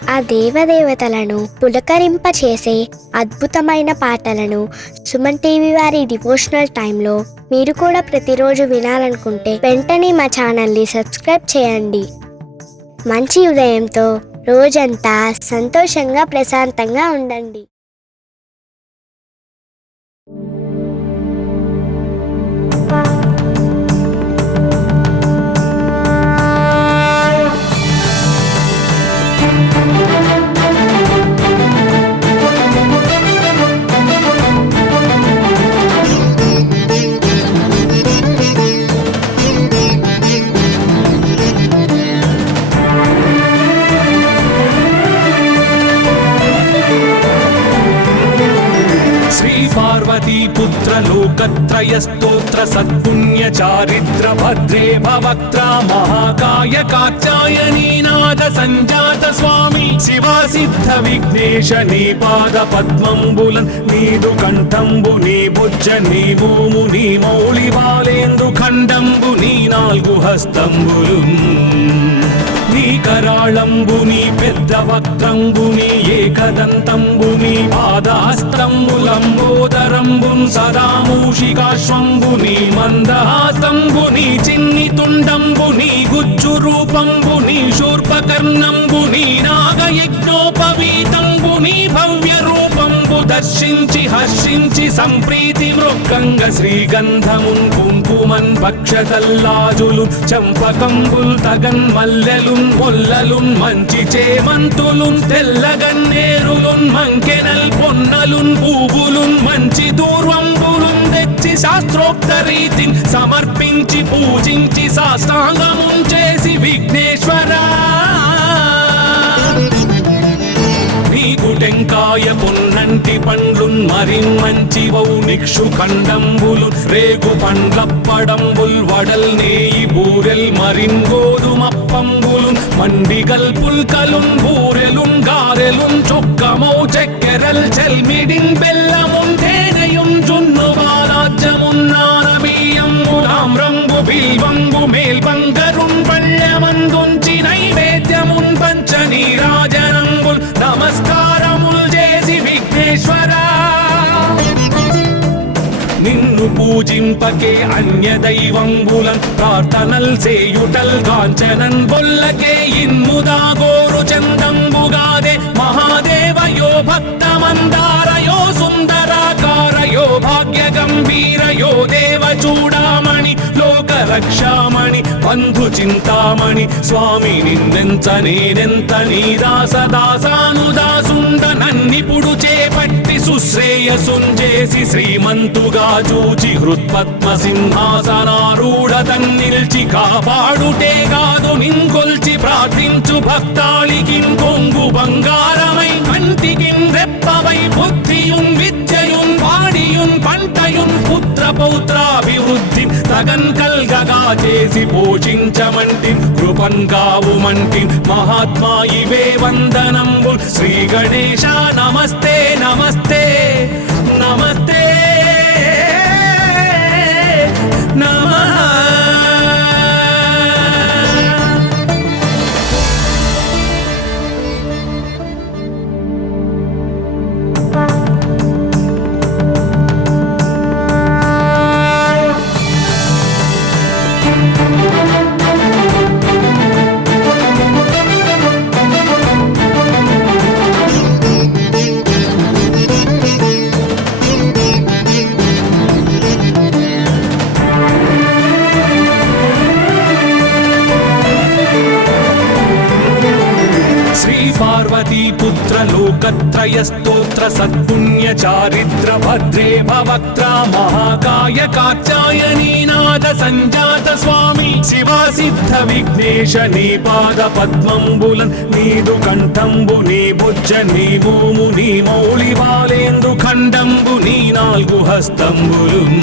ఆ దేవదేవతలను పులకరింపచేసే అద్భుతమైన పాటలను సుమన్ టీవీ వారి డివోషనల్ టైంలో మీరు కూడా ప్రతిరోజు వినాలనుకుంటే వెంటనే మా ఛానల్ని సబ్స్క్రైబ్ చేయండి. మంచి ఉదయంతో రోజంతా సంతోషంగా ప్రశాంతంగా ఉండండి. पार्वतीपुत्र लोकत्रयस्तोत्र सत्पुण्य चारित्र भद्रे भवक्त्रा महाकाय कात्यायनीनाथ संजात स्वामी शिवा सिद्ध विघ्नेश नी पाद पद्मंबुलन् नीदु कंठंबु नी भुज नी भूमु नी मौळि बालेंदु खंडंबु नी नाल्गु हस्तंबुलुन् నీ కరాళంబుని పెద్ద వక్త్రంబుని ఏకదంతంబుని పాదహస్తంబులంబోదరంబున్ సదామూషికాశ్వంబుని మందహాసంబుని చిన్ని తుండంబుని గుజ్జు రూపంబుని శూర్పకర్ణంబుని నాగయజ్ఞోపవీతంబుని భవ్య రూపంబు దర్శించి హర్షించి సంప్రీతి మృక్కంగ శ్రీగంధమున్ కుంకుమన్ భక్షతల్లాజులు చంపకంబుల్ తగన్ మల్లెలున్ మొల్లలున్ మంచి చేమంతులున్ తెల్లగన్నేరులున్ మంకెనల్ పొన్నలున్ పూవులున్ మంచి దూర్వంబులున్ తెచ్చి శాస్త్రోక్త రీతిని సమర్పించి పూజించి సాష్టాంగమున్ చేసి విఘ్నేశ్వరా టెంకాయ పొన్నంటి పండ్లున్ మరిన్ మంచివౌ నిక్షు ఖండంబులు రేగు పండ్లప్పడంబుల్ వడల్ నేయి బూరెల్ మరిన్ గోధుమప్పంబులు మండిగల్ పుల్కలున్ బూరెలున్ గారెలున్ చొక్కమౌ చెక్కెరల్ చెల్మిడిన్ బెల్లమున్ తేనెయున్ జున్ను బాలాజ్యమున్ నానబియ్యంబు తామ్రంబు బిల్వంబు మేల్బంగరున్ పళ్ళమందుంచి నైవేద్యమున్ పంచ నీరాజనంబుల్ నమస్కారముల్ చేసి విఘ్నేశ్వరా నిన్ను పూజింపకే అన్య దైవంబులన్ ప్రార్థనల్ సేయుటల్ కాంచనన్ బొల్లకే ఇన్ముదా గోరు చందంబుగాదే మహాదేవయో భక్తమందారయో సుందరాకారయో భాగ్య గంభీరయో దేవ చూడామణి లోక రక్షామణి బంధు చింతామణి స్వామి నిన్నెంత నేనెంత నీ దాసదాసానుదాసుండ నన్నిపుడు చేపట్టి సుశ్రేయసుంజేసి శ్రీమంతుగా చూచి హృత్పద్మ సింహాసనారూఢ తన్నిల్చి కాపాడుటే కాదు నింకొల్చి ప్రార్థించు భక్తాళికిన్ కొంగు బంగారమై కంటికిన్ రెప్పవై బుద్ధియున్ విద్యయున్ వాడియున్ పంటయున్ పుత్ర పౌత్రాభివృద్ధి తగన్ కల్గగా చేసి పోషించమంటి కృపన్ కావుమంటి మహాత్మా ఇవే వందనంబు శ్రీ గణేశ నమస్తే నమస్తే నమస్తే నమః. पार्वतीपुत्र लोकत्रयस्तोत्र सत्पुण्य चारित्र भद्रे भवक्त्रा महाकाय कात्यायनीनाथ संजात स्वामी शिवा सिद्ध विघ्नेश नी पाद पद्मंबुलन् नीदु कंठंबु नी भुज नी भूमु नी मौळि बालेंदु खंडंबु नी नाल्गु हस्तंबुलुन्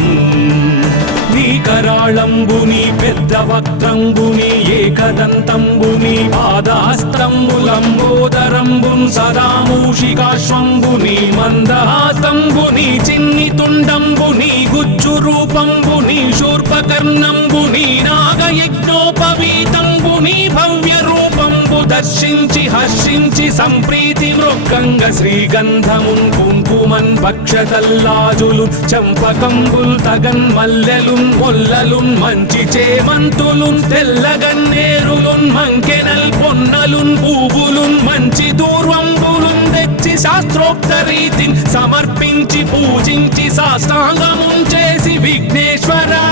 నీ కరాళంబుని పెద్ద వక్త్రంబుని ఏకదంతంబుని పాదహస్తంబులంబోదరంబున్ సదామూషికాశ్వంబుని మందహాసంబుని చిన్ని తుండంబుని గుజ్జు రూపంబుని శూర్పకర్ణంబుని నాగయజ్ఞోపవీతంబుని భవ్య రూపంబు దర్శించి హర్షించి సంప్రీతి మృక్కంగ శ్రీగంధమున్ కుంకుమన్ భక్షతల్లాజులు చంపకంబుల్ తగన్ మల్లెలున్ మొల్లలున్ మంచి చేమంతులున్ తెల్లగన్నేరులున్ మంకెనల్ పొన్నలున్ పూవులున్ మంచి దూర్వంబులున్ తెచ్చి శాస్త్రోక్త రీతిని సమర్పించి పూజించి సాష్టాంగమున్ చేసి విఘ్నేశ్వరా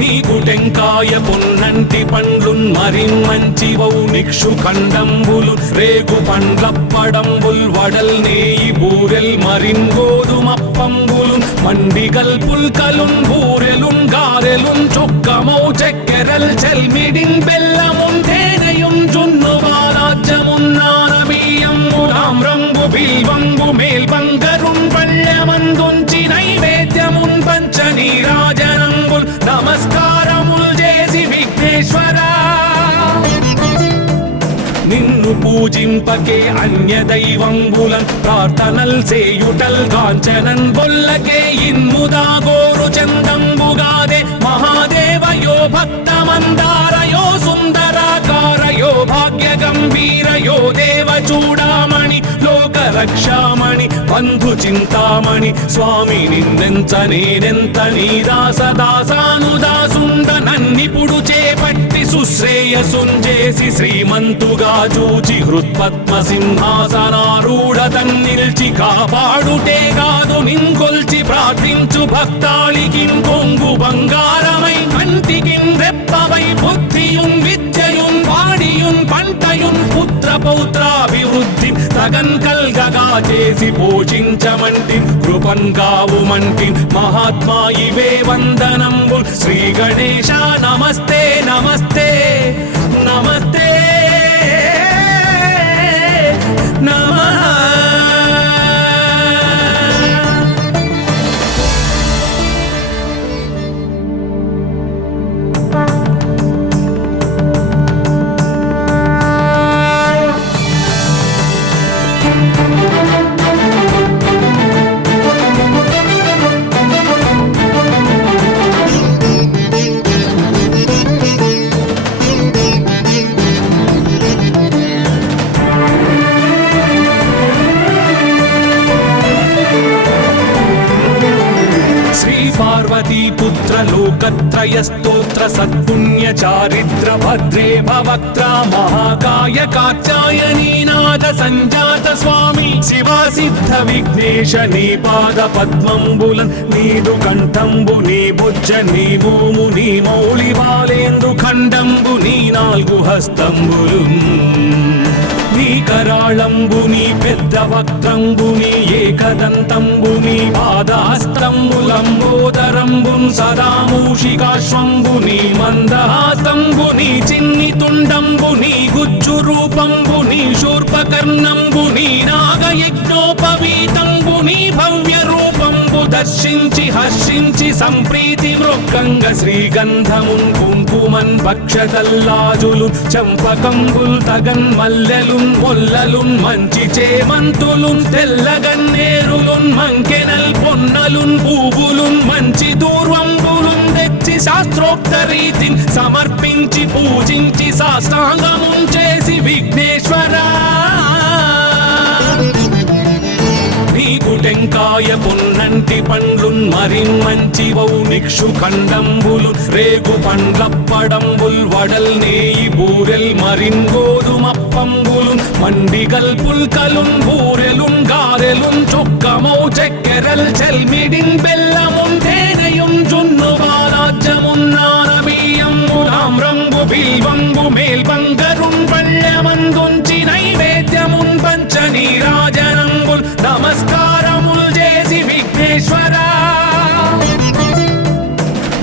నీకు టెంకాయ పొన్నంటి పండ్లున్ మరిన్ మంచి వౌనిక్షు ఖండంబులు రేగు పండ్లప్పడంబుల్ వడల్ నేయి బూరెల్ మరిన్ గోధుమప్పంబులు మండిగల్ పుల్కలున్ బూరెలున్ గారెలున్ చొక్కమౌ చెక్కెరల్ చెల్మిడిన్ బెల్లమున్ తేనెయున్ జున్ను బాలాజ్యమున్ నానబియ్యంబులాం రంగు బిల్వంబు మేల్బంగరున్ పళ్ళమందుంచి నైవేద్యమున్ పంచనీరాజనంబుల్ నమస్కారముల్ చేసి విఘ్నేశ్వరా నిన్ను పూజింపకే అన్య దైవంబులన్ ప్రార్థనల్ సేయుటల్ కాంచనన్ బొల్లకే ఇన్ముదా గోరు చందంబుగాదే మహాదేవయో భక్తమందారయో సుందరాకారయో భాగ్య గంభీరయో దేవ చూడామణి లోక రక్షామణి బంధు చింతామణి స్వామి నిన్నెంత నేనెంత నీ దాసదాసానుదాసుండ నన్నిపుడు చేపట్టి సుశ్రేయసుంజేసి శ్రీమంతుగా చూచి హృత్పద్మ సింహాసనారూఢ తన్నిల్చి కాపాడుటే కాదు నింకొల్చి ప్రార్థించు భక్తాళికి కొంగు బంగారమై కంటికి రెప్పవై బుద్ధియున్ విద్యయున్ వాడియున్ పంటయున్ పుత్ర పౌత్రాభివృద్ధి తగన్ కల్గగా చేసి పోషించమంటి కృపన్ కావుమంటి మహాత్మా ఇవే వందనంబు శ్రీ గణేశ నమస్తే నమస్తే నమస్తే నమః పుత్ర లోకత్రయ స్తోత్ర సత్పుణ్య చారిత్ర భద్రే భవక్త్ర మహాకాయ కాచాయనీనాథ సంజాత స్వామి శివా సిద్ధ విఘ్నేశ నీ పాద పద్మంబులన్ నీదు కంఠంబు నీ బుజ్జ నీ మోము నీ మౌళి బాలేందు ఖండంబు నీ నాలుగు హస్తంబులు నీ కరాళంబు నీ పెద్ద వక్త్రంబు నీ ఏకదంతంబు నీ పాదహస్తంబులంబోదరంబు సదా మూషికాశ్వంబు నీ మందహాసంబు నీ చిన్ని తుండంబు నీ గుజ్జు రూపంబు నీ శూర్పకర్ణంబు నీ నాగయజ్ఞోపవీతంబు నీ భవ్య రూపంబు దర్శించి హర్షించి సంప్రీతి మృక్కంగ శ్రీగంధమున్ కుంకుమన్ భక్షతల్లాజులు చంపకంబుల్ తగన్ మల్లెలున్ మొల్లలున్ మంచి చేమంతులున్ తెల్లగన్నేరులున్ మంకెనల్ పొన్నలున్ పూవులున్ మంచి దూర్వంబులున్ తెచ్చి శాస్త్రోక్త రీతిని సమర్పించి పూజించి సాష్టాంగమున్ చేసి విఘ్నేశ్వరా నీకు టెంకాయ పొన్నంటి పండ్లున్ మరిన్ మంచి వౌనిక్షు ఖండంబులు రేగు పండ్లప్పడంబుల్ వడల్ నేయి బూరెల్ మరిన్ గోధుమప్పంబులు మండిగల్ పుల్కలున్ బూరెలున్ గారెలున్ చొక్కమౌ చెక్కెరల్ చెల్మిడిన్ బెల్లమున్ తేనెయున్ జున్ను బాలాజ్యమున్ నానబియ్యంబులాం రంగు బిల్వంబు మేల్బంగరున్ పళ్ళమందుంచి నైవేద్యమున్ పంచనీరాజనంబుల్ నమస్కారముల్ చేసి విఘ్నేశ్వరా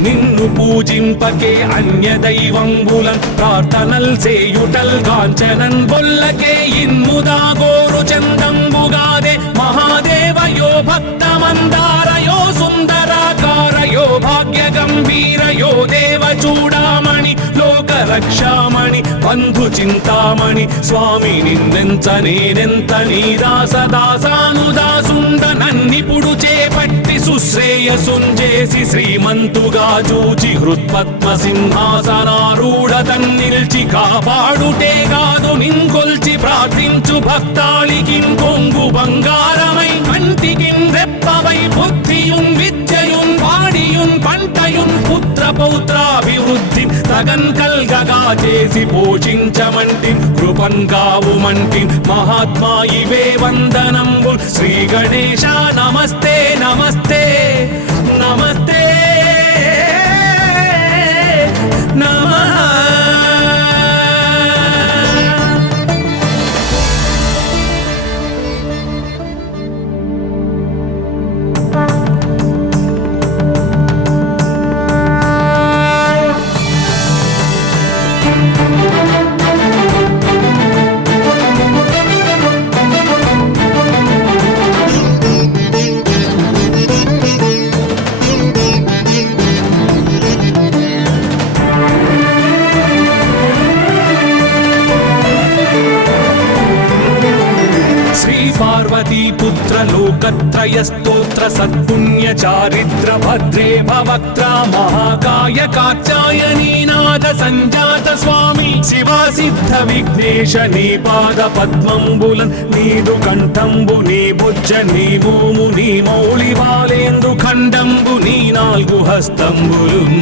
నిన్ను పూజింపకే అన్య దైవంబులన్ ప్రార్థనల్ సేయుటల్ కాంచనన్ బొల్లకే ఇన్ముదా గోరు చందంబుగాదే మహాదేవయో భక్తమందారయో సుందరాకారయో భాగ్య గంభీరయో దేవ చూడామణి లోక రక్షామణి బంధు చింతామణి స్వామి నిన్నెంత నేనెంత నీ దాసదాసానుదాసుండ నన్నిపుడు చేపట్టి సుశ్రేయసుంజేసి శ్రీమంతుగా జూచి హృత్పద్మ సింహాసనారూఢతన్ నిల్చి కాపాడుటే కాదు నింకొల్చి ప్రార్థించు భక్తాళికి కొంగు బంగారమై కంటికి రెప్పవై బుద్ధియున్ విద్యయున్ వాడియున్ పంటయున్ పుత్ర పౌత్రాభివృద్ధి తగన్ కల్గగా చేసి పోషించమంటి కృపన్ కావుమంటి మహాత్మా ఇవే వందనంబు శ్రీ గణేశ నమస్తే నమస్తే నమస్తే నమః. पार्वतीपुत्र लोकत्रय स्तोत्र सत्पुण्य चारित्र भद्रे भवक्त्र महाकाय कात्यायनीनाथ संजात स्वामी शिवा सिद्ध विघ्नेश नी पाद पद्मंबुलन नीदु कंठंबु नी भुज नी भूमु नी मौళి బాలేందు ఖండంబు నీ నాలుగు హస్తంబులున్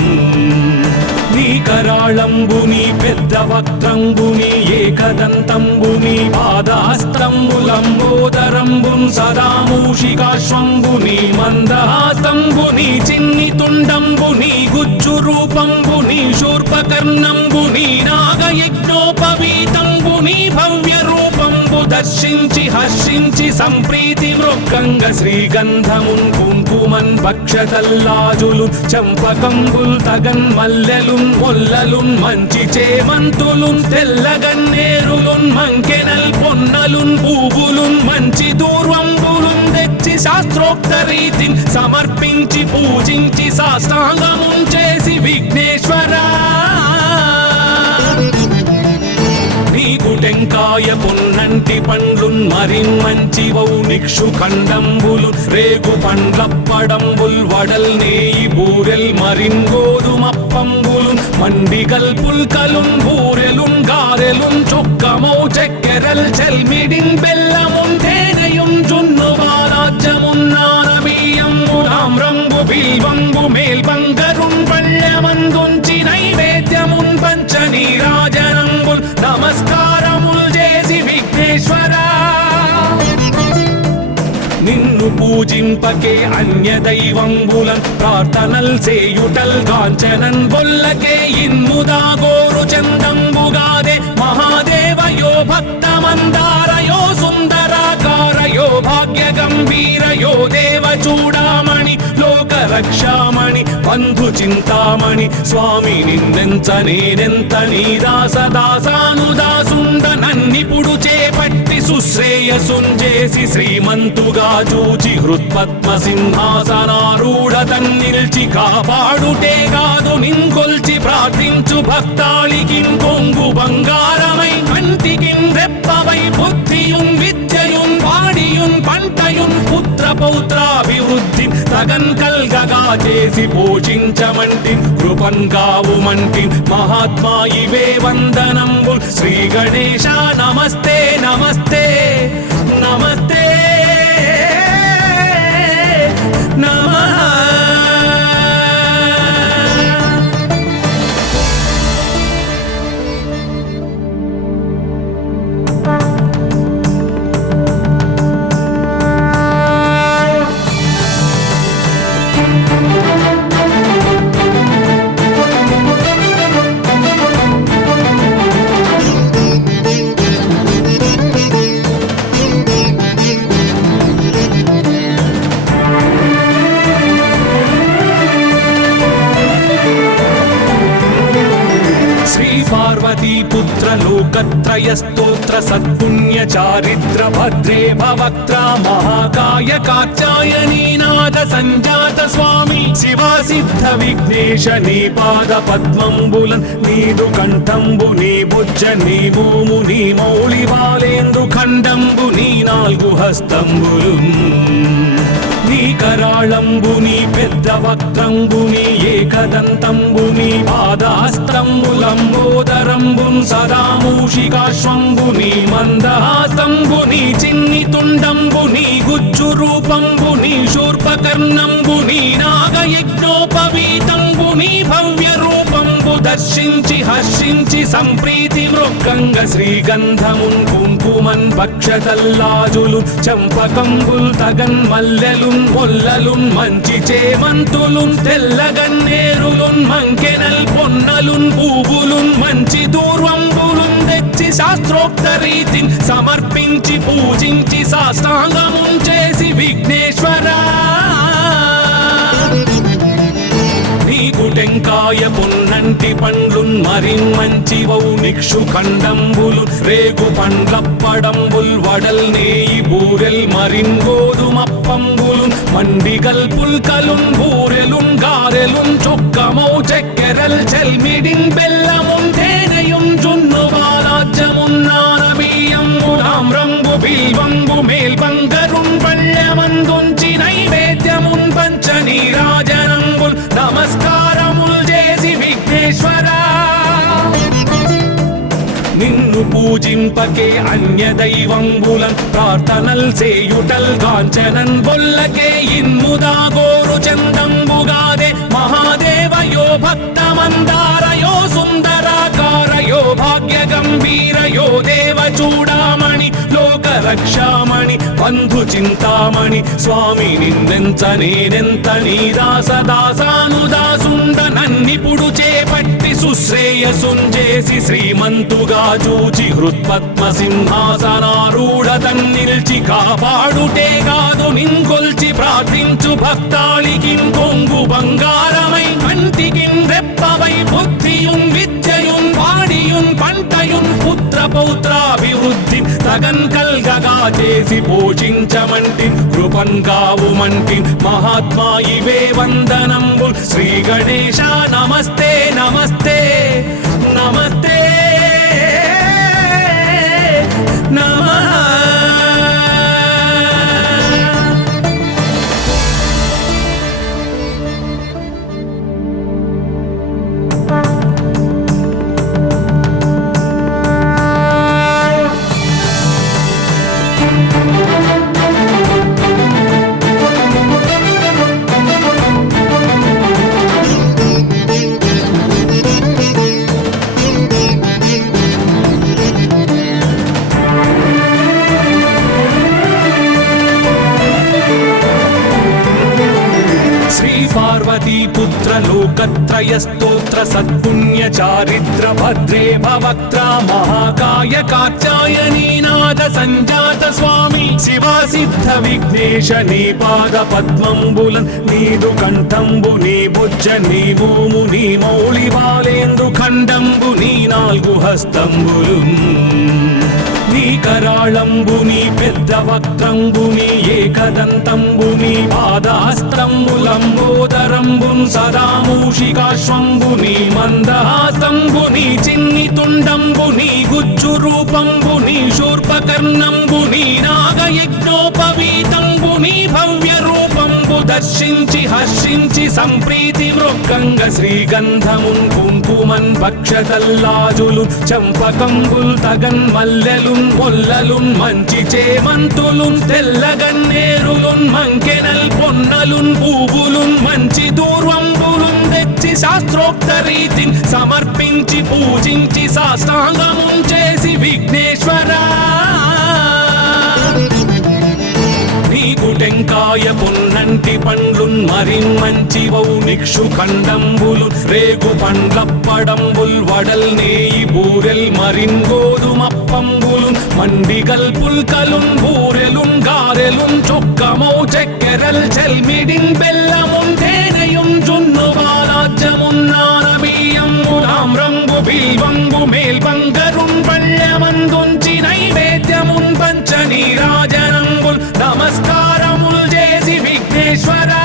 నీ కరాళంబుని పెద్ద వక్త్రంబుని ఏకదంతంబుని పాదహస్తంబులంబోదరంబున్ సదా మూషికాశ్వంబుని మందహాస్తంబుని చిన్ని తుండంబుని గుజ్జు రూపంబుని శూర్పకర్ణంబుని నాగయజ్ఞోపవీతంబుని భవ్య రూపంబు దర్శించి హర్షించి సంప్రీతి మృగంగ శ్రీగంధమున్ కుంకుమన్ భక్షతల్లాజులు చంపకంబుల్ తగన్ మల్లెలు మొల్లలున్ మంచి చేమంతులున్ తెల్లగన్నేరులున్ మంకెనల్ పొన్నలున్ పూవులున్ మంచి దూర్వంబులున్ తెచ్చి శాస్త్రోక్త రీతిని సమర్పించి పూజించి సాష్టాంగమున్ చేసి విఘ్నేశ్వరా నీకు టెంకాయ పొన్నంటి పండ్లున్ మరిన్ మంచి వౌ నిక్షు ఖండంబులు రేగు పండ్లప్పడంబుల్ వడల్ నేయి బూరెల్ మరిన్ గోధుమప్పంబులు మండిగల్ పుల్కలున్ బూరెలున్ గారెలున్ చొక్కమౌ చెక్కెరల్ చెల్మిడిన్ బెల్లమున్ తేనెయున్ జున్ను బాలాజ్యమున్ నానబియ్యంబులామ్రంబు బిల్వంబు మేల్బంగరున్ పళ్ళమందుంచి నైవేద్యమున్ పంచ నీరాజనంబుల్ నమస్కారముల్ చేసి విఘ్నేశ్వరా నిన్ను పూజింపకే అన్య దైవంబులన్ ప్రార్థనల్ సేయుటల్ కాంచనన్ బొల్లకే ఇన్ముదా గోరు చందంబుగాదే మహాదేవయో భక్తమందారయో సుందరాకారయో భాగ్య గంభీరయో దేవ చూడామణి లోక రక్షామణి బంధు చింతామణి స్వామి నిన్నెంత నేనెంత నీ దాసదాసానుదాసుండ నన్నిపుడు చేపట్టి సుశ్రేయసుంజేసి శ్రీమంతుగా జూచి హృత్పద్మ సింహాసనారూఢతన్ నిల్చి కాపాడుటే కాదు నింకొల్చి ప్రార్థించు భక్తాళికి కొంగు బంగారమై కంటికి రెప్పవై బుద్ధియున్ విద్యయున్ వాడియున్ పంటయున్ పుత్ర పౌత్రాభివృద్ధి తగన్ కల్గగా చేసి పోషించమంటి కృపన్ కావుమంటి మహాత్మా ఇవే వందనంబు శ్రీ గణేశ నమస్తే నమస్తే నమస్తే నమః. पार्वतीपुत्र लोकत्रय स्तोत्र सत्पुण्य चारित्र भद्रे भवक्त्र महाकाय कात्यायनीनाथ संजात स्वामी शिवा सिद्ध विघ्नेश नी पाद पद्मंबुलन नीदु कंठंबु नी भुज नी भूमु नी मौళి బాలేందు ఖండంబు నీ నాలుగు హస్తంబులున్ నీ కరాళంబుని పెద్ద వక్త్రంబుని ఏకదంతంబుని పాదాస్తంబులంబోదరంబున్ సదా మూషికాశ్వంబుని మందహాసంబుని చిన్ని తుండంబుని గుజ్జు రూపంబుని శూర్పకర్ణంబుని నాగయజ్ఞోపవీతంబుని భవ్య రూపంబు దర్శించి హర్షించి సంప్రీతి మృక్కంగ శ్రీగంధమున్ కుంకుమన్ భక్షతల్లాజులు చంపకంబుల్ తగన్ మల్లెలున్ మొల్లలున్ మంచి చేమంతులున్ తెల్లగన్నేరులున్ మంకెనల్ పొన్నలున్ పూవులున్ మంచి దూర్వంబులున్ తెచ్చి శాస్త్రోక్త రీతిని సమర్పించి పూజించి సాష్టాంగమున్ చేసి విఘ్నేశ్వరా నీకు టెంకాయ పున్నంటి పండ్లున్ మరిన్మంచివౌ నిక్షు ఖండంబులు రేగు పండ్లప్పడంబుల్ వడల్ నేయి బూరెల్ మరిన్ గోధుమప్పంబులున్ మండిగల్ పుల్కలున్ బూరెలున్ గారెలున్ చొక్కమౌ చెక్కెరల్ చెల్మిడిన్ బెల్లమున్ తేనెయున్ జున్ను బాలాజ్యమున్ నానబియ్యంబులామ్రంబు బిల్వంబు మేల్బంగరున్ పళ్ళెమందుంచి నైవేద్యమున్ పంచ నీరాజనంబుల్ నమస్కారముల్ చేసి విఘ్నేశ్వరా నిన్ను పూజింపకే అన్య దైవంబులన్ ప్రార్థనల్ సేయుటల్ కాంచనన్ బొల్లకే ఇన్ముదా గోరు చందంబుగాదే మహాదేవయో భక్తమందారయో సుందరాకారయో భాగ్య గంభీరయో దేవ చూడామణి లోక రక్షామణి బంధు చింతామణి స్వామి నిన్నెంత నేనెంత నీ దాసదాసానుదాసుండ నన్నిపుడు చేపట్టి సుశ్రేయసుంజేసి శ్రీమంతుగా చూచి హృత్పద్మ సింహాసనారూఢ తన్నిల్చి కాపాడుటే కాదు నింకొల్చి ప్రార్థించు భక్తాళికిన్ కొంగు బంగారమై కంటికిన్ రెప్పవై బుద్ధియున్ విద్యయున్ వాడియున్ పంటయున్ పుత్ర పౌత్రాభివృద్ధి తగన్ కల్గగా చేసి పోషించమంటి కృపన్ కావుమంటి మహాత్మా ఇవే వందనంబు శ్రీ గణేశ నమస్తే నమస్తే నమస్తే నమః పార్వతీపుత్ర లోకత్రయ స్తోత్ర సత్పుణ్య చారిత్ర భద్రే భవక్త్రా మహాకాయ కాత్యాయనీనాథ సంజాత స్వామి శివా సిద్ధ విఘ్నేశ నీ పాద పద్మంబులన్ నీదు కంఠంబు నీ బుజ్జ నీ భూము నీ మౌళి బాలేందు ఖండంబు నీ నాలుగు హస్తంబులు నీ కరాళంబుని పెద్ద వక్త్రంబుని ఏకదంతంబుని పాదాస్తంబులంబోదరంబున్ సదా మూషికాశ్వంబుని మందహాసంబుని చిన్ని తుండంబుని గుజ్జు రూపంబుని శూర్పకర్ణంబుని నాగయజ్ఞోపవీతంబుని భవ్య రూపంబు దర్శించి హర్షించి సంప్రీతి మృక్కంగ శ్రీగంధమున్ కుంకుమన్ భక్షతల్లాజులు చంపకంబుల్ తగన్ మల్లెలున్ మొల్లలున్ మంచి చేమంతులున్ తెల్లగన్నేరులున్ మంకెనల్ పొన్నలున్ పూవులున్ మంచి దూర్వంబులున్ తెచ్చి శాస్త్రోక్త రీతిని సమర్పించి పూజించి సాష్టాంగమున్ చేసి విఘ్నేశ్వరా నీకు టెంకాయ పున్నంటి పండ్లున్ మరిన్మంచివౌ నిక్షు ఖండంబులు రేగు పండ్లప్పడంబుల్ వడల్ నేయి బూరెల్ మరిన్ గోధుమప్పంబులు మండిగల్ పుల్కలున్ బూరెలున్ గారెలున్ చొక్కమౌ చెక్కెరల్ చెల్మిడిన్ బెల్లమున్ తేనెయున్ జున్ను బాలాజ్యమున్ నానబియ్యంబులామ్రంబు బిల్వంబు మేల్బంగరున్ పళ్ళెమందుంచి నైవేద్యమున్ పంచ నీరాజనంబుల్ నమస్కారముల్ చేసి విఘ్నేశ్వరా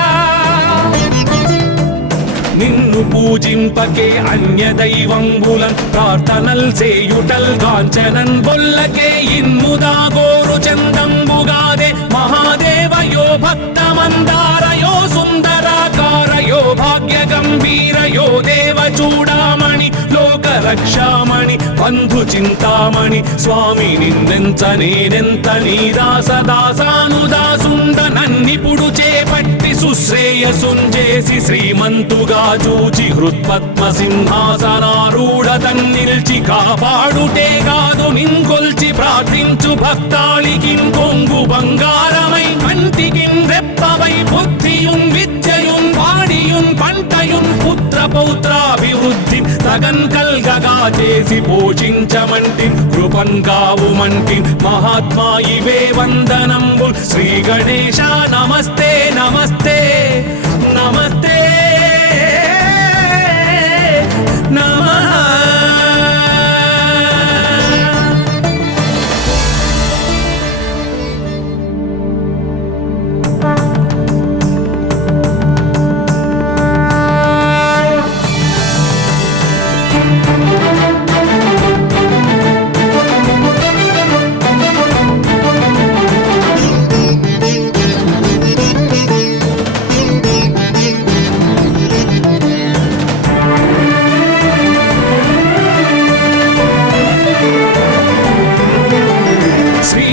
నిన్ను పూజింపకే అన్య దైవంబులన్ ప్రార్థనల్ సేయుటల్ కాంచనన్ బొల్లకే ఇన్ముదా గోరు చందంబుగాదే మహాదేవయో భక్తమందారయో సుందరాకారయో భాగ్యగంభీరయో దేవచూడామణి లోకరక్షామణి బంధు చింతామణి స్వామి నిన్నెంత నేనెంత నీ దాసదాసానుదాసుండ నన్నిపుడు చేపట్టి సుశ్రేయసుంజేసి శ్రీమంతుగా చూచి హృత్పద్మ సింహాసనారూఢ తన్నిల్చి కాపాడుటే కాదు నింకొల్చి ప్రార్థించు భక్తాళికిన్ కొంగు బంగారమై కంటికిన్ రెప్పవై బుద్ధియున్ విద్యయున్ వాడియున్ పంటయున్ పుత్ర పౌత్రాభివృద్ధి తగన్ కల్గగా చేసి పోషించమంటి కృపన్ కావుమంటి మహాత్మా ఇవే వందనంబుల్ శ్రీ గణేశ నమస్తే నమస్తే నమస్తే నమః.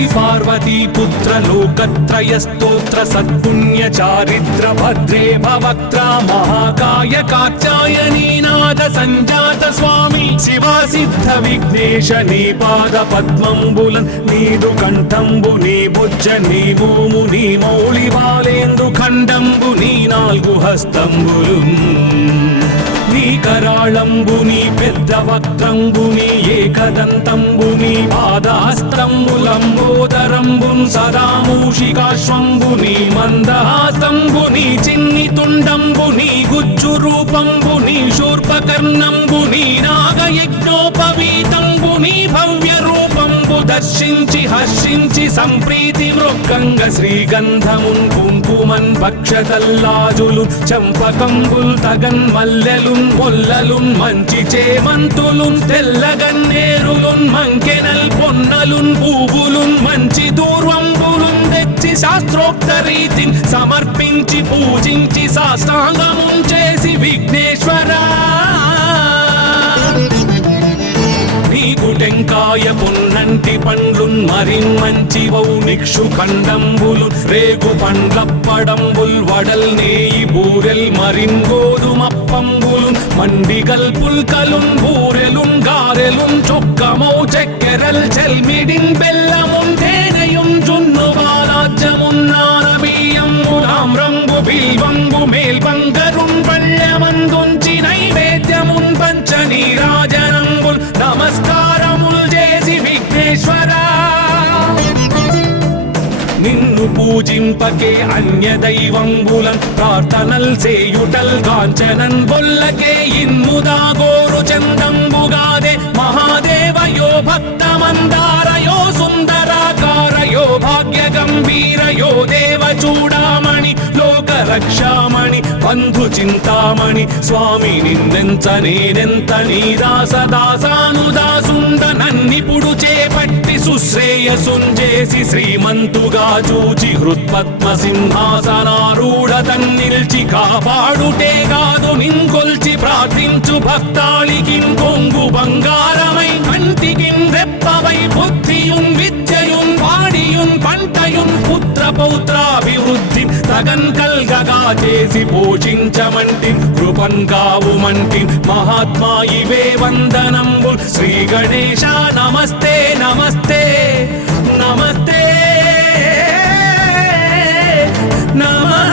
पार्वतीपुत्र लोकत्रयस्तोत्र सत्पुण्य चारित्र भद्रे भवक्त्र महाकाय कात्यायनीनाद संजात स्वामी शिवा सिद्ध विघ्नेश नी पाद पद्मंबुलन् नीदु कंठंबु नी बुज्ज नी भूमु नी मौळि बालेंदु खंडंबु नी नाल्गु हस्तंबुलुन् నీ కరాళంబుని పెద్ద వక్త్రంబుని ఏకదంతంబుని పాదహస్తంబులంబోదరంబున్ సదా మూషికాశ్వంబుని మందహాసంబుని చిన్ని తుండంబుని గుజ్జు రూపంబుని శూర్పకర్ణంబుని నాగయజ్ఞోపవీతంబుని భవ్య రూపంబు దర్శించి హర్షించి సంప్రీతి మృక్కంగ శ్రీగంధమున్ కుంకుమన్ భక్షతల్లాజులు చంపకంబుల్ తగన్ మల్లెలున్ మొల్లలున్ మంచి చేమంతులున్ తెల్లగన్నేరులున్ మంకెనల్ పొన్నలున్ పూవులున్ మంచి దూర్వంబులున్ తెచ్చి శాస్త్రోక్త రీతిని సమర్పించి పూజించి సాష్టాంగమున్ చేసి విఘ్నేశ్వరా నీకు టెంకాయ పున్నంటి పండ్లున్ మరిన్ మంచివౌ నిక్షు ఖండంబులు రేగు పండ్లప్పడంబుల్ వడల్ నేయి బూరెల్ మరిన్ గోధుమప్పంబులు మండిగల్ పుల్కలున్ బూరెలున్ గారెలున్ చొక్కమౌ చెక్కెరల్ చెల్మిడిన్ బెల్లమున్ తేనెయున్ జున్ను బాలాజ్యమున్ నానబియ్యంబులామ్రంబు బిల్వంబు మేల్బంగరున్ పళ్ళెమందుంచి నైవేద్యమున్ పంచ నీరాజనంబుల్ నమస్కారముల్ చేసి విఘ్నేశ్వరా నిన్ను పూజింపకే అన్య దైవంబులన్ ప్రార్థనల్ చేయుటల్ కాంచనన్ బొల్లకే ఇన్ముదా గోరు చందంబుగాదే మహాదేవయో భక్తమందారయో సుందరాకారయో భాగ్య గంభీరయో దేవచూడామణి లోకరక్షామణి బంధు చింతామణి స్వామి నిన్నెంత నేనెంత నీ దాసదాసానుదాసుండ నన్నిపుడు చేపట్టి సుశ్రేయసుంజేసి శ్రీమంతుగా చూచి హృత్పద్మ సింహాసనారూఢ తన్నిల్చి కాపాడుటే కాదు నింకొల్చి ప్రార్థించు భక్తాళికిన్ కొంగు బంగారమై కంటికిన్ రెప్పవై బుద్ధియున్ విద్యయున్ వాడియున్ పంటయున్ పుత్ర పౌత్రాభివృద్ధి తగన్ కల్గగా చేసి పోషించమంటి కృపన్ కావుమంటి మహాత్మా ఇవే వందనంబుల్ శ్రీ గణేశ నమస్తే నమస్తే నమస్తే నమః.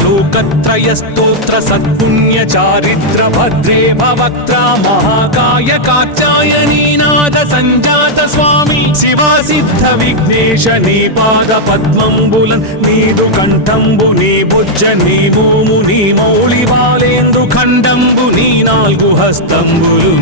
లోకత్రయ స్తోత్ర సత్పుణ్య చారిత్ర భద్రే భవక్త్ర మహాకాయ కాత్యాయనీ నాద సంజాత స్వామి శివా సిద్ధ విఘ్నేశ నీ పాద పద్మంబులన్ నీదు కంఠంబు నీ బుజ్జ నీ భూము నీ మౌళి బాలేందు ఖండంబు నీ నాలుగు హస్తంబులు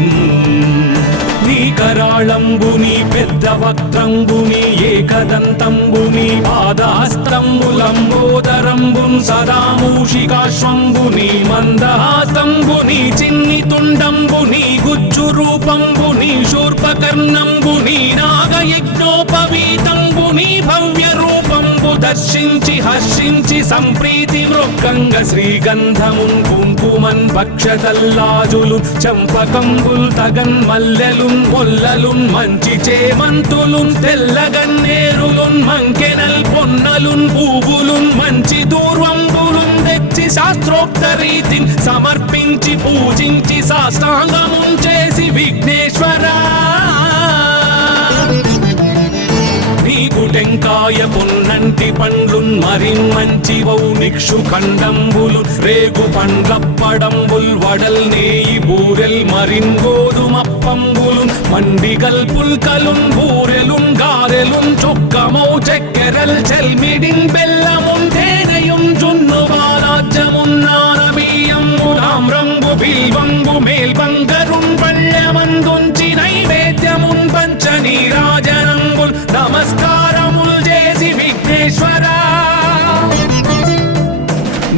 నీ కరాళంబు నీ పెద్ద వక్త్రంబు నీ ఏకదంతంబు నీ పాదహస్తంబులంబోదరంబున్ సదా మూషికాశ్వంబు నీ మందహాసంబు నీ చిన్ని తుండంబు నీ గుజ్జు రూపంబు నీ శూర్పకర్ణంబు నీ నాగయజ్ఞోపవీతంబు నీ భవ్య రూపంబు దర్శించి హర్షించి సంప్రీతి వృక్కంగ శ్రీగంధమున్ కుంకుమన్ భక్షతల్లాజులు చంపకంబుల్ తగన్ మల్లెలున్ మొల్లలున్ మంచి చేమంతులున్ తెల్లగన్నేరులున్ మంకెనల్ పొన్నలున్ పూవులున్ మంచి దూర్వంబులున్ తెచ్చి శాస్త్రోక్త రీతిని సమర్పించి పూజించి సాష్టాంగమున్ చేసి విఘ్నేశ్వరా నీకు టెంకాయ పొన్నంటి పండ్లున్ మరిన్ మంచి వౌ నిక్షు ఖండంబులు రేగు పండ్లప్పడంబుల్ వడల్ నేయి బూరెల్ మరిన్ గోధుమప్పంబులు మండిగల్ పుల్కలున్ బూరెలున్ గారెలున్ చొక్కమౌ చక్కెరల్ చెల్మిడిన్ బెల్లమున్ తేనెయున్ జున్ను బాలాజ్యమున్ నానబియ్యంబు తామ్రంబు బిల్వంబు మేల్బంగరున్ పళ్ళమందుంచి నైవేద్యమున్ పంచ నీరాజనంబుల్ నమస్కారముల్ చేసి విఘ్నేశ్వరా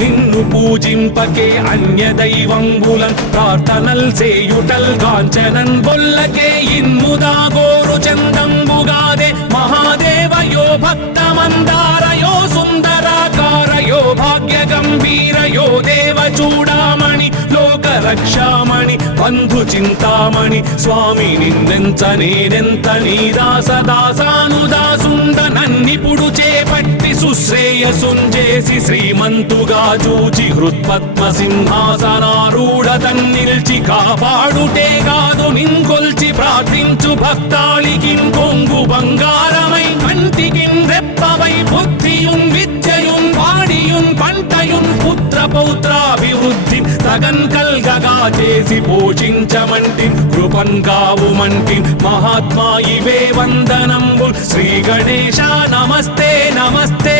నిన్ను పూజింపకే అన్య దైవంబులన్ ప్రార్థనల్ సేయుటల్ కాంచనన్ బొల్లకే ఇన్ముదా గోరు చందంబుగాదే మహాదేవయో భక్తమందారయో సుందరాకారయో భాగ్య గంభీరయో దేవ చూడామణి లోక రక్షామణి బంధు చింతామణి స్వామి నిన్నెంత నేనెంత నీ దాసదాసానుదాసుండ నన్నిపుడు చేపట్టి సుశ్రేయసుంజేసి శ్రీమంతుగా చూచి హృత్పద్మ సింహాసనారూఢ తన్నిల్చి కాపాడుటే కాదు నింకొల్చి ప్రార్థించు భక్తాళికి కొంగు బంగారమై కంటికి రెప్పవై బుద్ధియున్ విద్యయున్ వాడియున్ పంటయున్ పుత్ర పౌత్రాభివృద్ధి తగన్ కల్గగా చేసి పోషించమంటి కృపన్ కావుమంటి మహాత్మా ఇవే వందనంబు శ్రీ గణేశ నమస్తే నమస్తే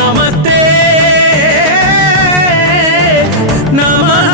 నమస్తే నమః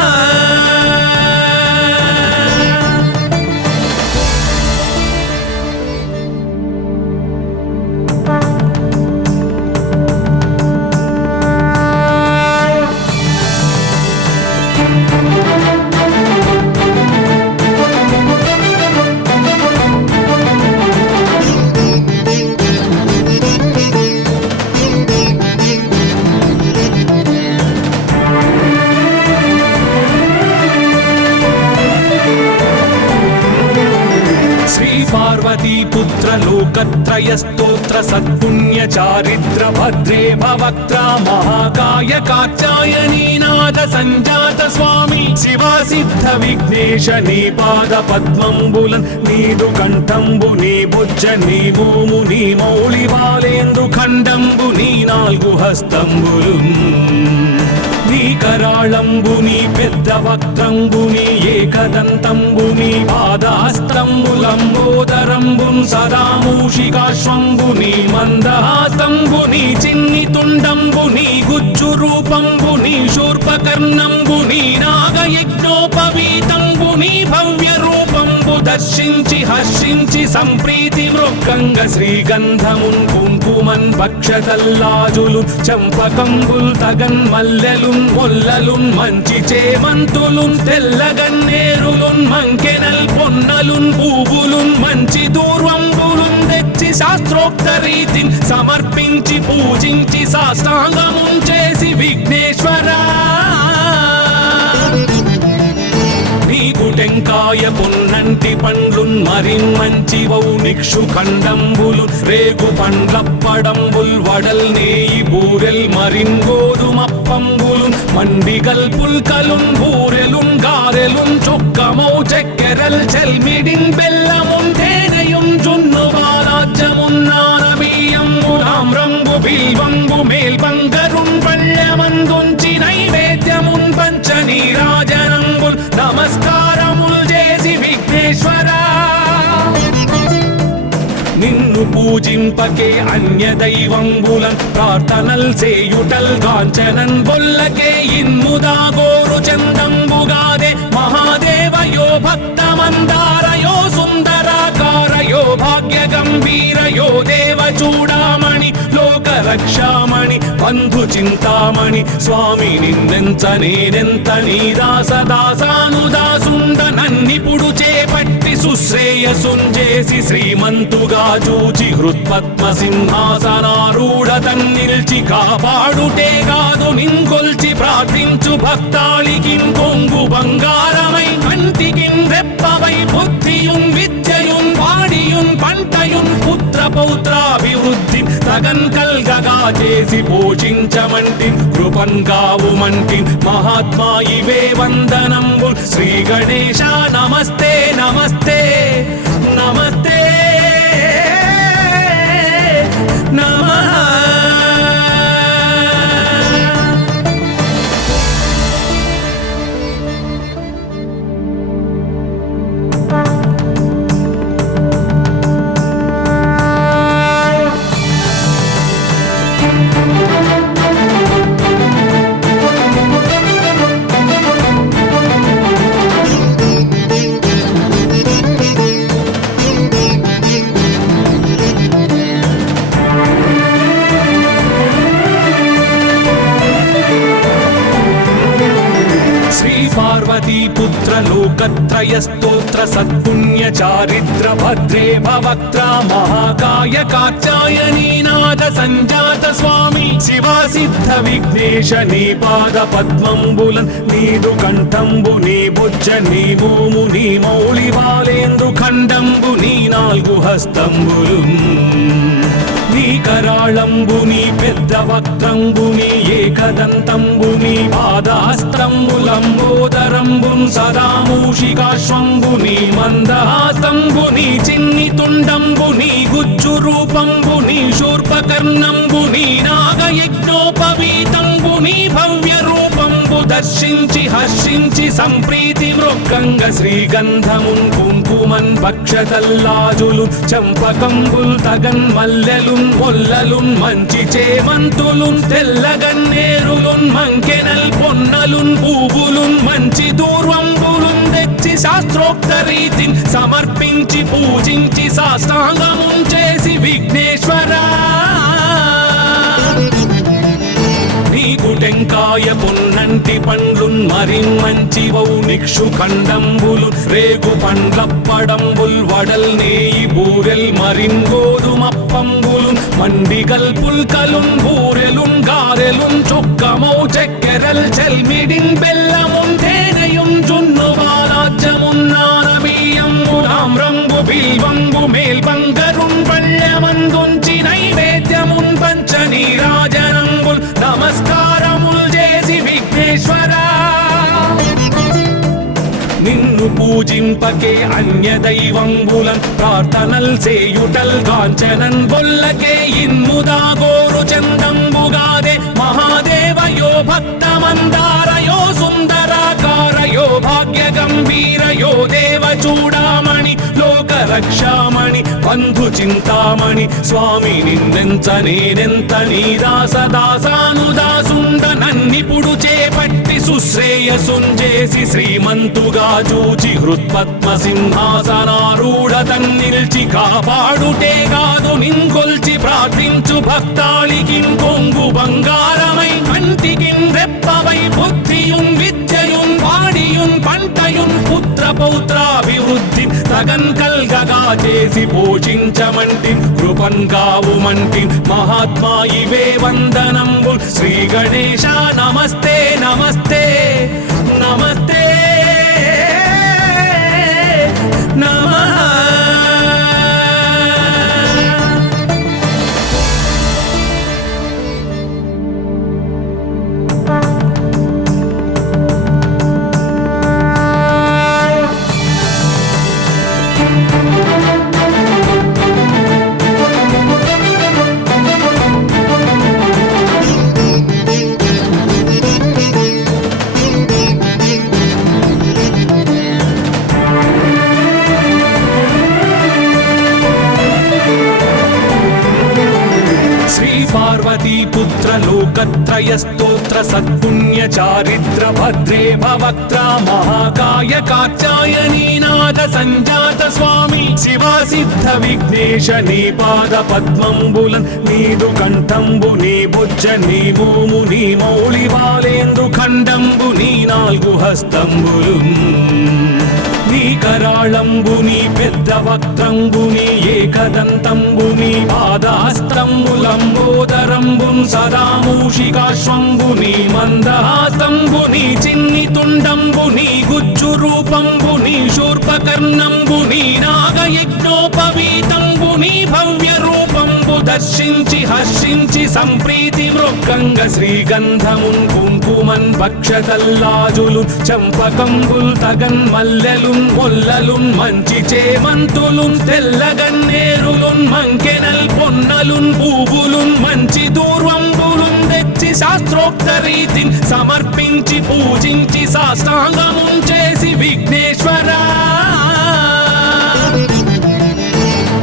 పుత్ర లోకత్రయ స్తోత్ర సత్పుణ్య చారిత్ర భద్రే భవక్త్ర మహాకాయ కాత్యాయనీ నాద సంజాత స్వామి శివా సిద్ధ విఘ్నేశ నీ పాద పద్మంబులన్ నీదు కంఠంబు నీ బుజ్జ నీ భూము నీ మౌళి బాలేందు ఖండంబు నీ నాలుగు హస్తంబులు నీ కరాళంబు నీ పెద్ద వక్త్రంబు నీ ఏకదంతంబు నీ పాదహస్తంబులంబోదరంబున్ సదా మూషికాశ్వంబు నీ మందహాసంబు నీ చిన్ని తుండంబు నీ గుజ్జు రూపంబు నీ శూర్పకర్ణంబు నీ నాగయజ్ఞోపవీతంబు నీ భవ్య రూపంబు దర్శించి హర్షించి సంప్రీతి వృక్కంగ శ్రీగంధమున్ కుంకుమన్ భక్షతల్లాజులు చంపకంబుల్ తగన్ మల్లెలున్ మొల్లలున్ మంచి చేమంతులున్ తెల్లగన్నేరులున్ మంకెనల్ పొన్నలున్ పూవులున్ మంచి దూర్వంబులున్ తెచ్చి శాస్త్రోక్త రీతిని సమర్పించి పూజించి సాష్టాంగమున్ చేసి విఘ్నేశ్వరా నీకు టెంకాయ పొన్నంటి పండ్లున్ మరిన్ మంచి వౌ నిక్షు ఖండంబులు రేగు పండ్లప్పడంబుల్ వడల్ నేయి బూరెల్ మరిన్ గోధుమప్పంబులు మండిగల్ పుల్కలున్ బూరెలున్ గారెలున్ చొక్కమౌ చక్కెరల్ చెల్మిడిన్ బెల్లమున్ తేనెయున్ జున్ను బాలాజ్యమున్ నానబియ్యంబు తామ్రంబు బిల్వంబు మేల్బంగరున్ పళ్ళమందున్ పూజింపకే అన్య దైవంబులన్ ప్రార్థనల్ సేయుటల్ గాంచనన్ బొల్లకే ఇన్ముదాగోరు చందంబుగాదే మహాదేవయో భక్తమందారయో సుందరాకారయో భాగ్య గంభీరయో దేవ చూడామణి లోక రక్షామణి బంధు చింతామణి స్వామి నిన్నెంత నేనెంత నీ దాసదాసానుదాసుండ నన్నిపుడు చేపట్టి సుశ్రేయసుంజేసి శ్రీమంతుగా చూచి హృత్పద్మ సింహాసనారూఢ తన్నిల్చి కాపాడుటే కాదు నింకొల్చి ప్రార్థించు భక్తాళికిన్ కొంగు బంగారమై కంటికిన్ రెప్పవై బుద్ధియున్ విద్యయున్ వాడియున్ పంటయున్ పుత్ర పౌత్రాభివృద్ధి తగన్ కల్గగా చేసి పోషించమంటి కృపన్ కావుమంటి మహాత్మా ఇవే వందనంబు శ్రీ గణేశ నమస్తే నమస్తే నమస్తే నమః. పార్వతీపుత్ర లోకత్రయ స్తోత్ర సత్పుణ్య చారిత్ర భద్రే భవక్త్ర మహాకాయ కాచాయనీనాథ సంజాత స్వామి శివా సిద్ధ విఘ్నేశ నీ పాద పద్మంబులన్ నీదు కంఠంబు నీ బుజ్జ నీ భూము నీ మౌళి బాలేందు ఖండంబు నీ నాలుగు హస్తంబులు నీ కరాళంబు నీ పెద్ద వక్త్రంబు నీ ఏకదంతంబు నీ పాదహస్తంబులంబోదరంబు సదా మూషికాశ్వంబు నీ మందహాసంబు నీ చిన్ని తుండంబు నీ గుజ్జు రూపంబు నీ శూర్పకర్ణంబు నీ నాగయజ్ఞోపవీతంబు నీ భవ్య రూపంబు దర్శించి హర్షించి సంప్రీతి మృక్కంగ శ్రీగంధమున్ కుంకుమన్ భక్షతల్లాజులు చంపకంబుల్ తగన్ మల్లెలున్ మొల్లలున్ మంచి చేమంతులున్ తెల్లగన్నేరులున్ మంకెనల్ పొన్నలున్ పూవులున్ మంచి దూర్వంబులున్ తెచ్చి శాస్త్రోక్త రీతిని సమర్పించి పూజించి సాష్టాంగమున్ చేసి విఘ్నేశ్వరా నీకు టెంకాయ పొన్నంటి పండ్లున్ మరిన్మంచివౌ నిక్షు ఖండంబులు రేగు పండ్లప్పడంబుల్ వడల్ నేయి బూరెల్ మరిన్ గోధుమప్పంబులు మండిగల్ పుల్కలున్ బూరెలున్ గారెలున్ చొక్కమౌ చెక్కెరల్ చెల్మిడిన్ బెల్లమున్ తేనెయున్ జున్ను బాలాజ్యమున్ నానబియ్యంబు తామ్రంబు బిల్వంబు మేల్బంగరున్ పళ్ళెమందుంచి నైవేద్యమున్ పంచ నీరాజనంబుల్ నమస్కారముల్ చేసి విఘ్నేశ్వరా నిన్ను పూజింపకే అన్య దైవంబులన్ ప్రార్థనల్ సేయుటల్ గాంచనన్ బొల్లకే ఇన్ముదాగోరు చందంబుగాదే మహాదేవయో భక్తమందారయో సుందరాకారయో భాగ్య గంభీరయో దేవ చూడామణి లోక రక్షామణి బంధు చింతామణి స్వామి నిన్నెంత నేనెంత నీ దాసదాసానుదాసుండ నన్నిపుడు చేపట్టి సుశ్రేయసుంజేసి శ్రీమంతుగా చూచి హృత్పద్మ సింహాసనారూఢ తన్నిల్చి కాపాడుటే కాదు నింకొల్చి ప్రార్థించు భక్తాళికిన్ కొంగు బంగారమై కంటికిన్ రెప్పవై బుద్ధియున్ విద్యయున్ వాడియున్ పంటయున్ పుత్ర పౌత్రాభివృద్ధి తగన్ కల్గగా చేసి పోషించమంటి కృపన్ కావుమంటి మహాత్మా ఇవే వందనంబు శ్రీ గణేశ నమస్తే నమస్తే నమస్తే నమః. लोकत्रयस्तोत्र सत्पुण्य चारित्र भद्रे भवक्त्रा महाकाय कात्यायनी नाद संजात स्वामी शिवा सिद्ध विघ्नेश नी पाद पद्मंबुलन् नीदु कंठंबु नी बुज्ज नी भूमु नी मौళి బాలేంద్రు ఖండంబు నీ నాలుగు హస్తంబులు నీ కరాళంబు నీ పెద్ద వక్త్రంబు నీ ఏకదంతంబు నీ పాదహస్తంబులంబోదరంబున్ సదా మూషికాశ్వంబు నీ మందహాస్తంబు నీ చిన్ని తుండంబు నీ గుజ్జు రూపంబు నీ శూర్పకర్ణంబు నీ నాగయజ్ఞోపవీతంబు నీ భవ్య రూపంబు దర్శించి హర్షించి సంప్రీతి మృక్కంగ శ్రీగంధమున్ కుంకుమన్ భక్షతల్లాజులు చంపకంబుల్ తగన్ మల్లెలున్ మొల్లలున్ మంచి చేమంతులున్ తెల్లగన్నేరులున్ మంకెనల్ పొన్నలున్ పూవులున్ మంచి దూర్వంబులున్ తెచ్చి శాస్త్రోక్త రీతిని సమర్పించి పూజించి సాష్టాంగమున్ చేసి విఘ్నేశ్వరా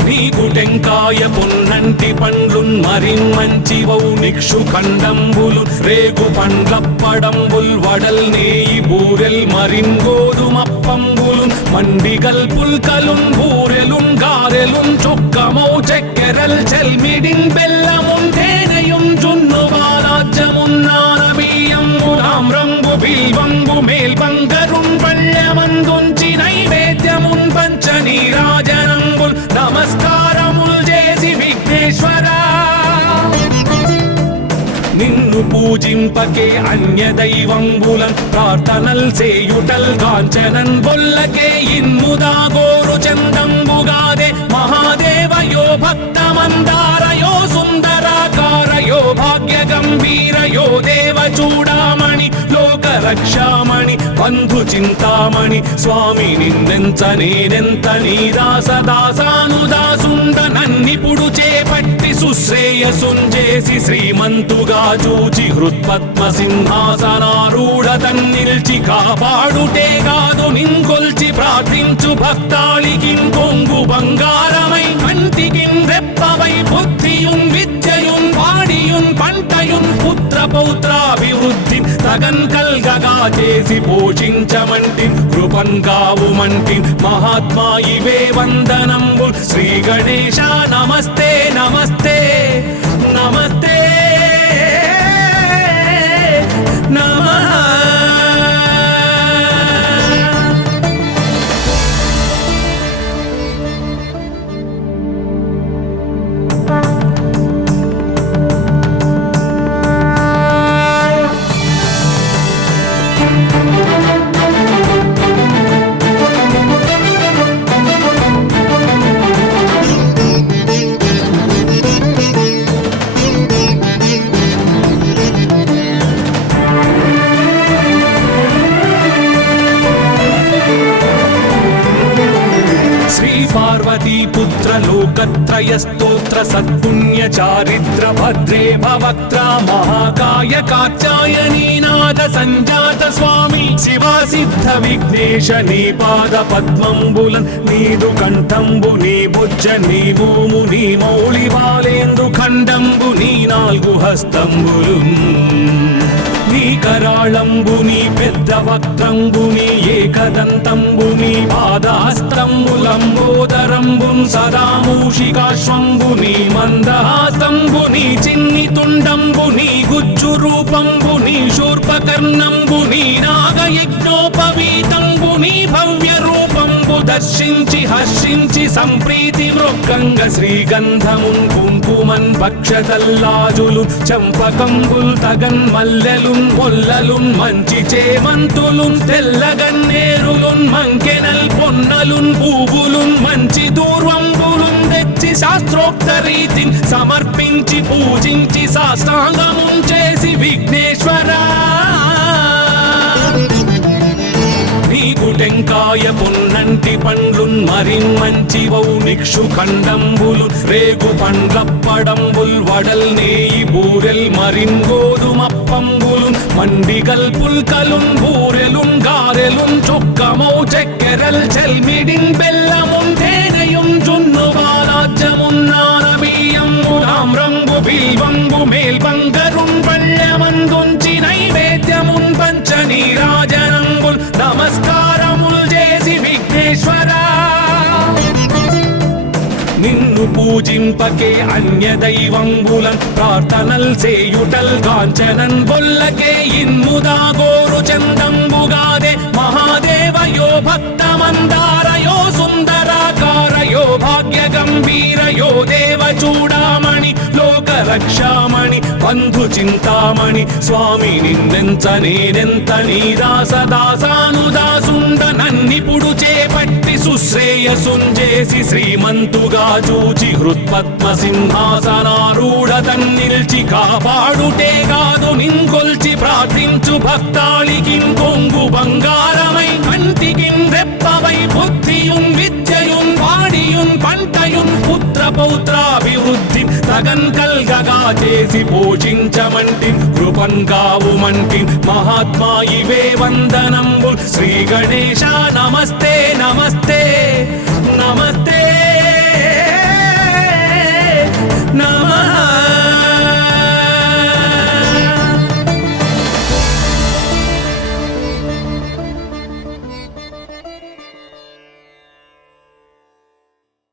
నీకు టెంకాయ పొన్నంటి పండ్లున్ మరిన్ మంచి వౌనిక్షు ఖండంబులు రేగు పండ్లప్పడంబుల్ వడల్ నేయి బూరెల్ మరిన్ గోధుమప్పంబులు మండిగల్ పుల్కలున్ బూరెలున్ గారెలున్ చొక్కమౌ చెక్కెరల్ చెల్మిడిన్ బెల్లమున్ తేనెయున్ జున్ను బాలాజ్యమున్ నానబియ్యంబులామ్రంబు బిల్వంబు మేల్బంగరున్ పళ్ళమందుంచి నైవేద్యమున్ పంచ నీరాజనంబుల్ నమస్కారముల్ చేసి విఘ్నేశ్వరా నిన్ను పూజింపకే అన్య దైవంబులన్ ప్రార్థనల్ సేయుటల్ కాంచనన్ బొల్లకే ఇన్ముదా గోరు చందంబుగాదే మహాదేవయో భక్తమందారయో సుందరాకారయో భాగ్య గంభీరయో దేవ చూడామణి లోక రక్షామణి బంధు చింతామణి స్వామి నిన్నెంత నేనెంత నీ దాసదాసానుదాసుండ నన్నిపుడు చేపట్టి సుశ్రేయసుంజేసి శ్రీమంతుగా చూచి హృత్పద్మ సింహాసనారూఢ తన్నిల్చి కాపాడుటే కాదు నింకొల్చి ప్రార్థించు భక్తాళికి కొంగు బంగారమై కంటికిన్ రెప్పవై బుద్ధియున్ విద్యయున్ వాడియున్ పంటయున్ పుత్ర పౌత్రాభివృద్ధి తగన్ కల్గగా చేసి పోషించమంటి కృపన్ కావుమంటి మహాత్మా ఇవే వందనంబు శ్రీ గణేశ నమస్తే నమస్తే నమస్తే నమః पुत्र लोकत्रय स्तोत्र सत्पुण्य चारित्र भद्रे भवक्त्रा महाकाय कात्यायनी नाद संजात स्वामी शिवा सिद्ध विघ्नेश नी पाद पद्मंबुलन् नीदु कंठंबु नी बुज्ज नी भूमु नी मौళి బాలేంద్రు ఖండంబు నీ నాలుగు హస్తంబులు నీ కరాళంబు నీ పెద్ద వక్త్రంబు నీ ఏకదంతంబు నీ పాదహస్తంబులంబోదరంబున్ సదా మూషికాశ్వంబు నీ మందహాస్తంబు నీ చిన్ని తుండంబు నీ గుజ్జు రూపంబు నీ శూర్పకర్ణంబు నీ నాగయజ్ఞోపవీతంబు నీ భవ్య రూపంబు దర్శించి హర్షించి సంప్రీతి మృక్కంగ శ్రీగంధమున్ కుంకుమన్ భక్షతల్లాజులు చంపకంబుల్ తగన్ మల్లెలున్ మొల్లలున్ మంచి చేమంతులున్ తెల్లగన్నేరులున్ మంకెనల్ పొన్నలున్ పూవులున్ మంచి దూర్వంబులున్ తెచ్చి శాస్త్రోక్త రీతిని సమర్పించి పూజించి సాష్టాంగమున్ చేసి విఘ్నేశ్వరా నీకు టెంకాయ పొన్నంటి పండ్లున్ మరిన్ మంచి వౌనిక్షు ఖండంబులు రేగు పండ్లప్పడంబుల్ వడల్ నేయి బూరెల్ మరిన్ గోధుమప్పంబులు మండిగల్ పుల్కలున్ బూరెలున్ గారెలున్ చొక్కమౌ చెక్కెరల్ చెల్మిడిన్ బెల్లమున్ తేనెయున్ జున్ను బాలాజ్యమున్ నానబియ్యంబులామ్రంబు బిల్వంబు మేల్బంగరున్ పళ్ళమందు పూజింపకే అన్య దైవంబులన్ ప్రార్థనల్ సేయుటల్ గాంచనన్ బొల్లకే ఇన్ముదా గోరు చందంబుగాదే మహాదేవయో భక్తమందారయో సుందరాకారయో భాగ్య గంభీరయో దేవ చూడామణి లోక రక్షామణి బంధు చింతామణి స్వామి నిన్నెంత నేనెంత నీ దాసదాసానుదాసుండ నన్నిపుడు చేపట్టి సుశ్రేయసుంజేసి శ్రీమంతుగా చూచి హృత్పద్మ సింహాసనారూఢ తన్నిల్చి కాపాడుటే కాదు నిన్కొల్చి ప్రార్థించు భక్తాళికిన్ కొంగు బంగారమై కంటికిన్ రెప్పవై బుద్ధియున్ విద్యయున్ వాడియున్ పంటయున్ పుత్ర పౌత్రాభివృద్ధి తగన్ కల్గగా చేసి పోషించమంటి కృపన్ కావుమంటి మహాత్మా ఇవే వందనంబుల్ శ్రీ గణేశ నమస్తే నమస్తే